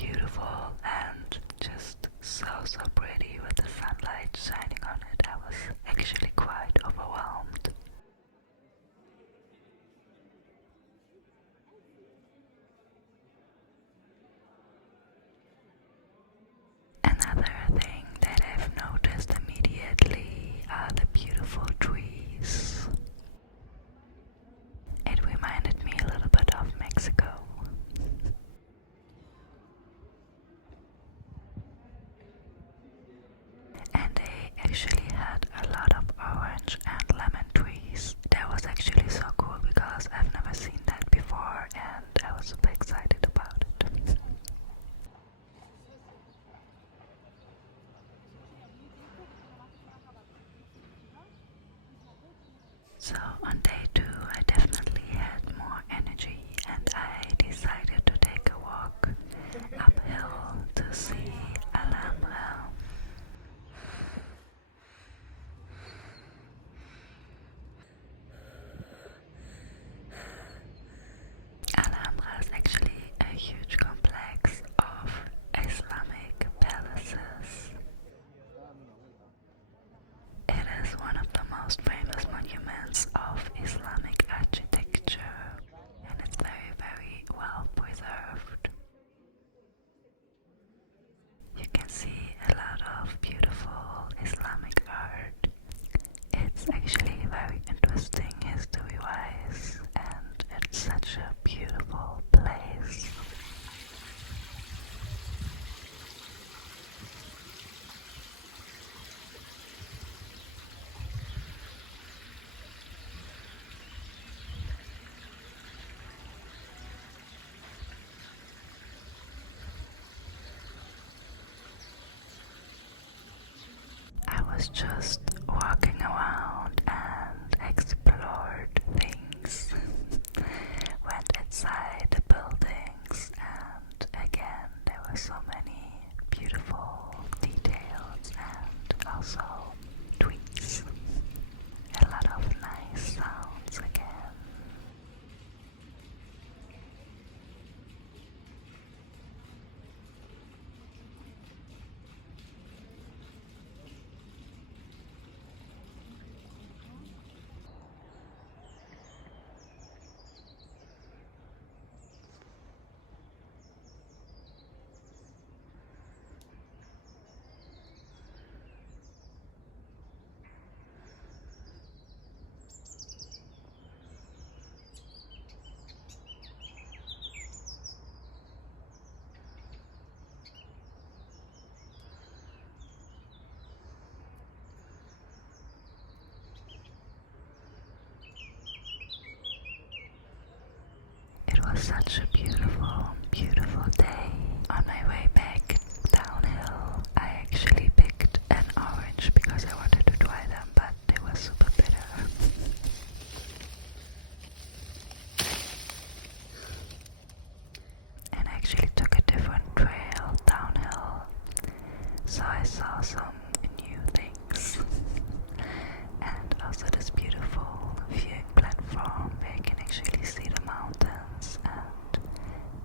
beautiful and just so pretty with the sunlight shining on it. I was actually quite overwhelmed. Another thing that I've noticed immediately are the beautiful trees. It reminded me a little bit of Mexico. And they actually had a lot of orange and lemon trees. That was actually so cool because I've never seen that before and I was super excited about it. So on day 2 I definitely had more energy and I decided to take a walk uphill to see Alhambra. Alhambra is actually a huge complex of Islamic palaces. It is one of the most famous monuments of Islamic architecture and it's very well preserved. You can see a lot of beautiful Islamic art. It's actually very interesting history-wise and it's such a beautiful place. I was just walking around and explored things, went inside the buildings, and again there were so many beautiful details and also tweets. A lot of nice sounds again. It was such a beautiful day. On my way back downhill, I actually picked an orange because I wanted to try them, but they were super bitter. And I actually took a different trail downhill, so I saw some new things. And also this beautiful viewing platform where you can actually see the mountains and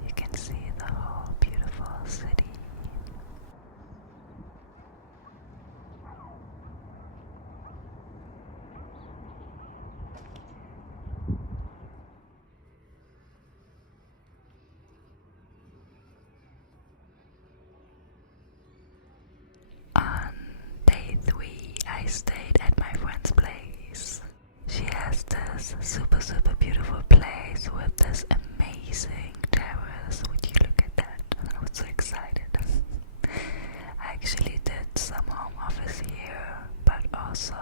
you can see the whole beautiful city. On day 3 I stayed at my friend's place. She has this super beautiful place with this amazing terrace. Would you look at that? I was so excited. I actually did some home office here, but also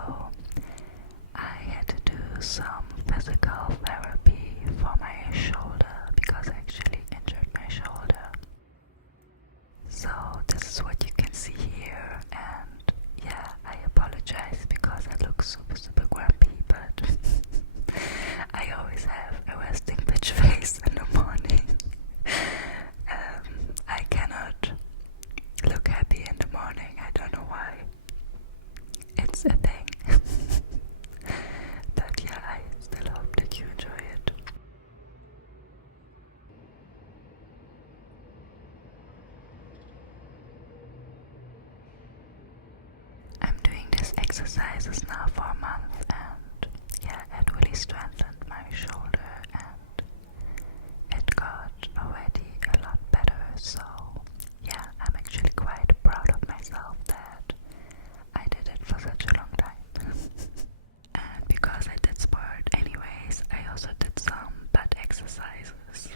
I had to do some physical therapy for my shoulder because I actually injured my shoulder. So this is what you can see here, and yeah, I apologize because I look super grumpy, but I always have a resting bitch face in the morning. I cannot look happy in the morning, I don't know why. It's a thing. But yeah, I still hope that you enjoy it. exercises now for a month, and yeah, it really strengthened my shoulder and it got already a lot better. So yeah, I'm actually quite proud of myself that I did it for such a long time. And because I did sport anyways, I also did some butt exercises.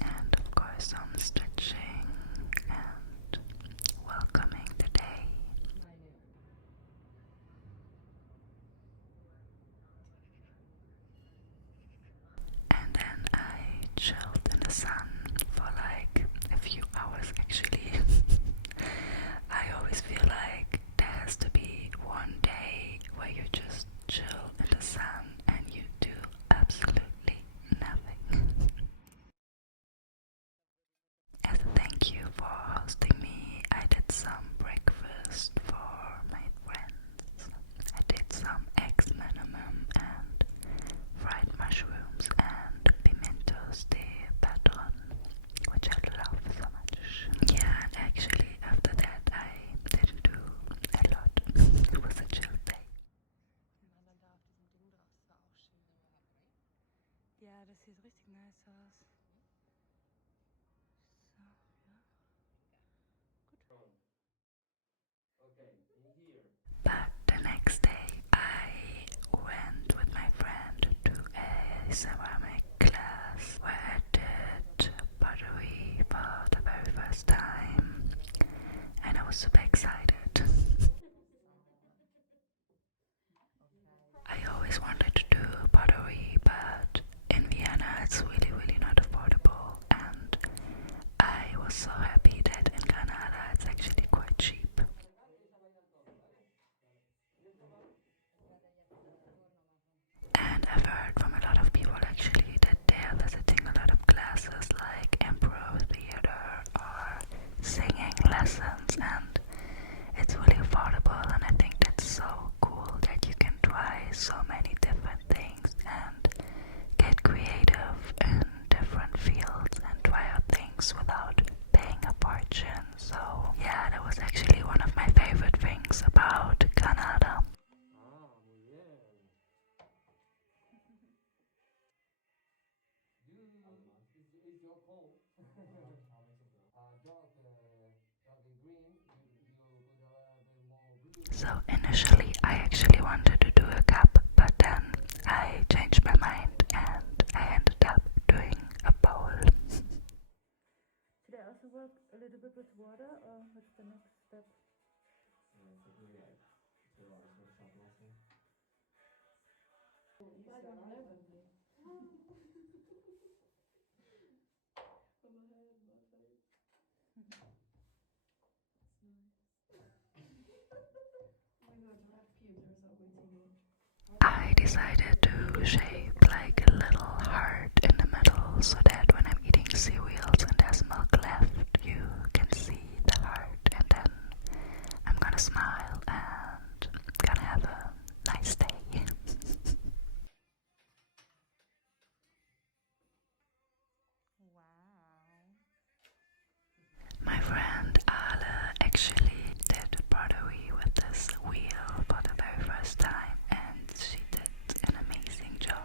And of course some stretching and welcoming the day. And then I chilled in the sun for like a few hours actually. I always feel like there has to be one day where you just chill in the sun and you do absolutely nothing. As a thank you for hosting me, I did some breakfast for my friends. I did some eggs minimum and fried mushrooms and pimientos de padron, which I love so much. Yeah, and actually after that I didn't do a lot. It was a chill day. Ja, das sieht richtig nice aus. So, ja. But the next day I went with my friend to a ceramic class where I did pottery for the very first time, and I was super excited. I always wanted to do pottery, but in Vienna it's really not affordable, and I was so happy that in Granada it's actually quite cheap. And I've heard from a lot of people actually that they are visiting a lot of classes like improv theater or singing lessons, and it's really affordable, and I think that's so cool that you can try so many different things and get creative in different fields and try out things without paying a fortune. So yeah, that was actually one of my favorite things about Granada. So initially I actually wanted to do a cup, but then I changed my mind and I ended up doing a bowl. Should I also work a little bit with water, or what's the next step? I decided to shape like a little heart in the middle so that when I'm eating cereals and there's milk left, you can see the heart, and then I'm gonna smile and gonna have a nice day. My friend Ale actually did pottery with this wheel for the very first time, and she did an amazing job.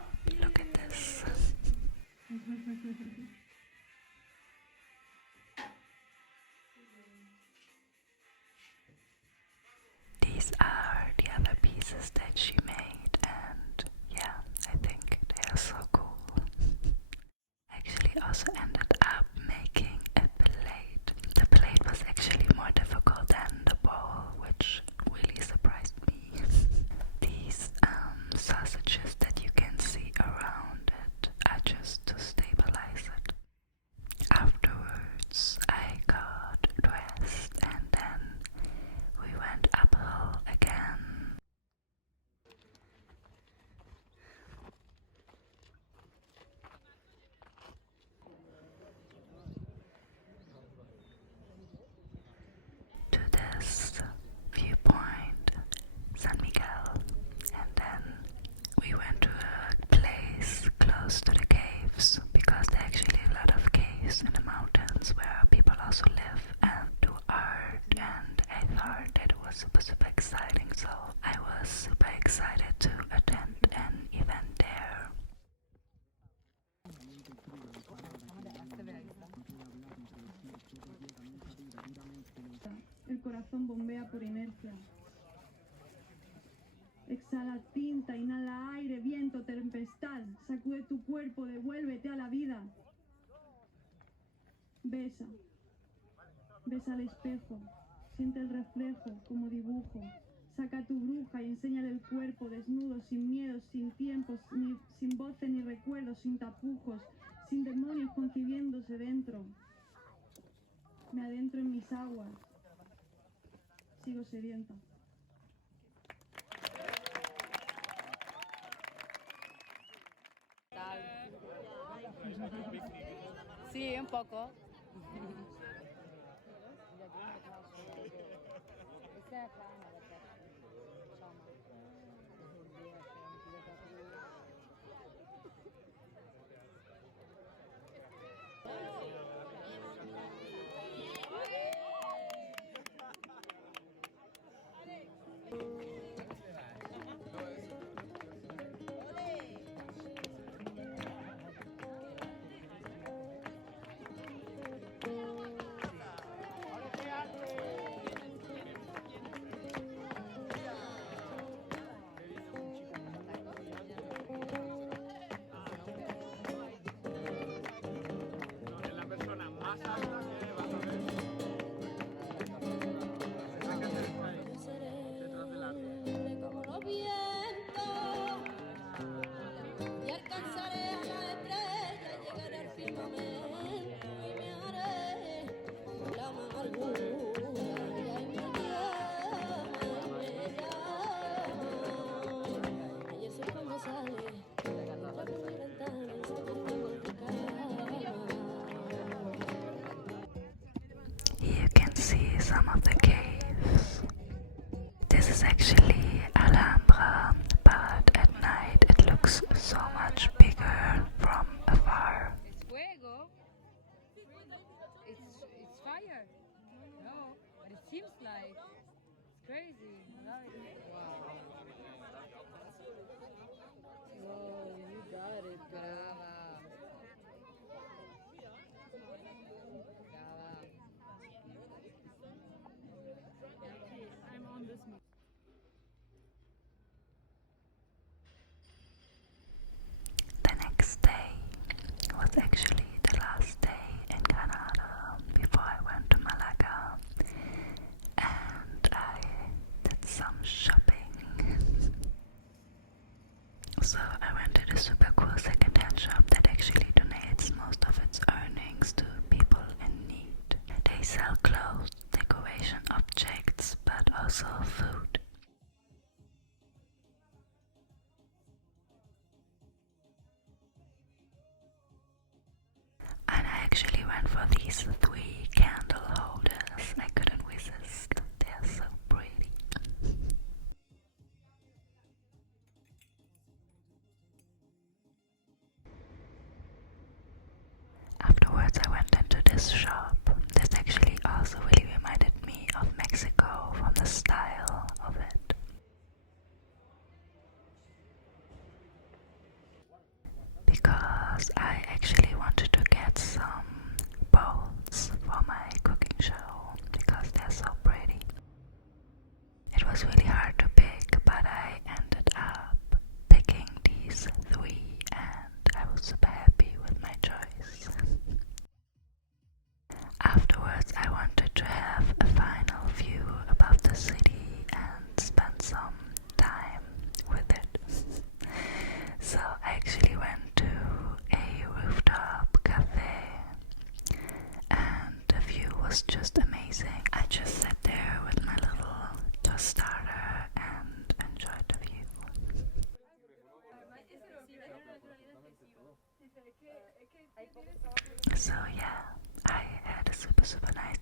corazón bombea por inercia. Exhala tinta, inhala aire, viento, tempestad. Sacude tu cuerpo, devuélvete a la vida. Besa. Besa al espejo. Siente el reflejo como dibujo. Saca a tu bruja y enséñale el cuerpo desnudo, sin miedos, sin tiempos, sin voces ni recuerdos, sin tapujos, sin demonios concibiéndose dentro. Me adentro en mis aguas. Sigo sedienta. Sí, un poco. You can see some of the caves. This is actually Alhambra, but at night it looks so much bigger from afar. It's fuego. It's fire. No, but it seems like it's crazy. Wow. Oh, you got it, girl. I'm on this move. The next day was actually the last day in Granada before I went to Malaga, and I did some shopping. So I went to the super cool second-hand shop that actually donates most of its earnings to people in need. They sell clothes, decoration objects, but also food. And I actually went for these 3 candle holders. I couldn't resist. They're so pretty. Afterwards I went into this shop. This actually also really reminded me of Mexico from the style of it. Because I actually wanted to get some bowls for my cooking show because they're so pretty. It was really hard to pick, but I ended up picking these 3 and I was super happy with my choice. Afterwards I wanted to have a final view above the city and spend some time with it. So I actually went to a rooftop cafe and the view was just amazing. I just sat there with my little toast starter and enjoyed the view. So yeah, I had a super nice